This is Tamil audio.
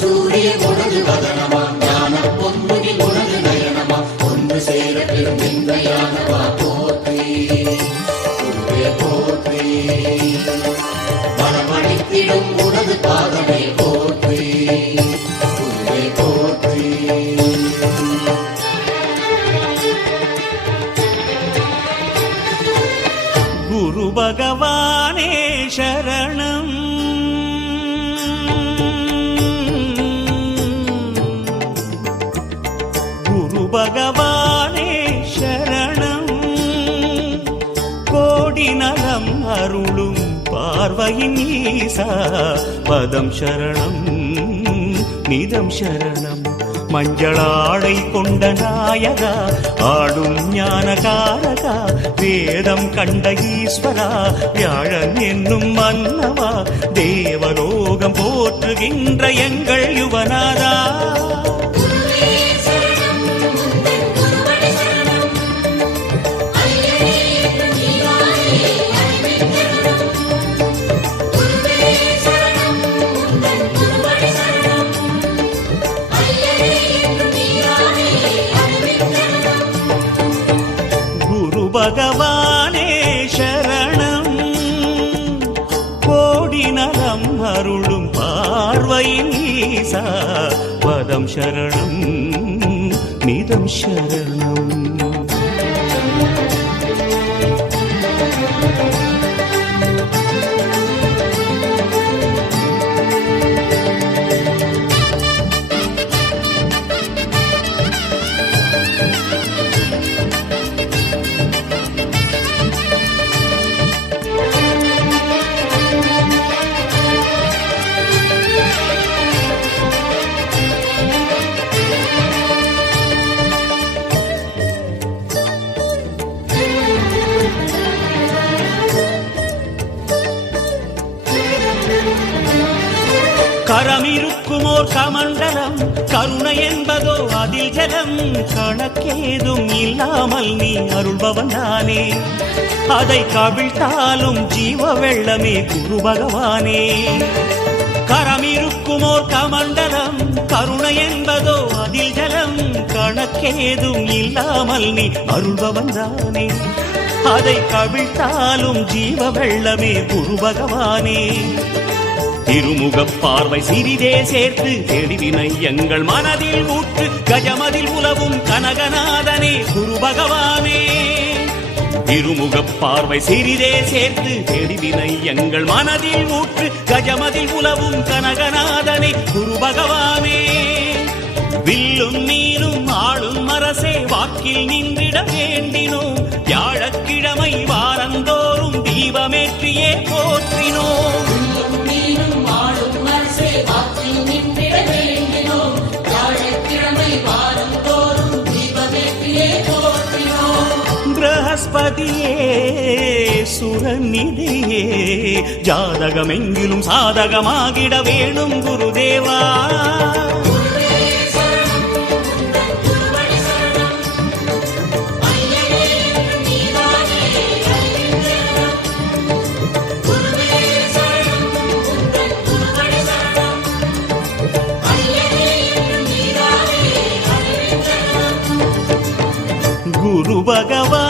சூரிய உனது வதனமா ஞான பொன்முகி உனது நயனமா ஒன்று சேர பெரும் விந்தையானவா போற்றி குருவே போற்றி மனமணித்திடும் உனது பாதமே போற்றி குருவே போற்றி குரு பகவானே சரணம் குரு பகவானே சரணம் கோடி நலம் அருளும் பார்வையின் ஈசா பதம் சரணம் நிதம் சரணம் மஞ்சளாடை கொண்ட நாயகா ஆடும் ஞானகாரகா வேதம் கண்ட ஈஸ்வரா வியாழன் என்னும் மன்னவா தேவலோகம் போற்றுகின்ற எங்கள் யுவனாதா பகவானே சரணம் கோடி நலம் அருளும் பார்வையின் ஈசா பதம் சரணம் நிதம் சரணம் கரமிருக்குமோர் கமண்டலம் கருணை என்பதோ அதில் ஜலம் கணக்கேதும் இல்லாமல் நீ அருள்பவன் தானே அதை கவிழ்த்தாலும் ஜீவ வெள்ளமே குரு பகவானே கரமிருக்குமோர் கமண்டலம் கருணை என்பதோ அதில் ஜலம் கணக்கேதும் இல்லாமல் நீ அருள்பவன் தானே அதை கவிழ்த்தாலும் ஜீவ வெள்ளமே குரு பகவானே திருமுகப் பார்வை சிறிதே சேர்த்து தெளிவினை எங்கள் மனதில் ஊற்று கஜமதில் உலவும் கனகநாதனே குரு பகவானே திருமுகப் பார்வை சிறிதே சேர்த்து தெளிவினை எங்கள் மனதில் ஊற்று கஜமதில் உலவும் கனகநாதனே குரு பகவானே வில்லும் நீரும் ஆளும் அரசே வாக்கில் நின்றிட வேண்டினோம் வியாழக்கிழமை வாரந்தோறும் தீபமேற்றியே போற்றினோம் பிரகஸ்பதியே சுரநிதியே ஜாதகமெங்கிலும் சாதகமாகிட வேணும் குருதேவா குரு பகவான்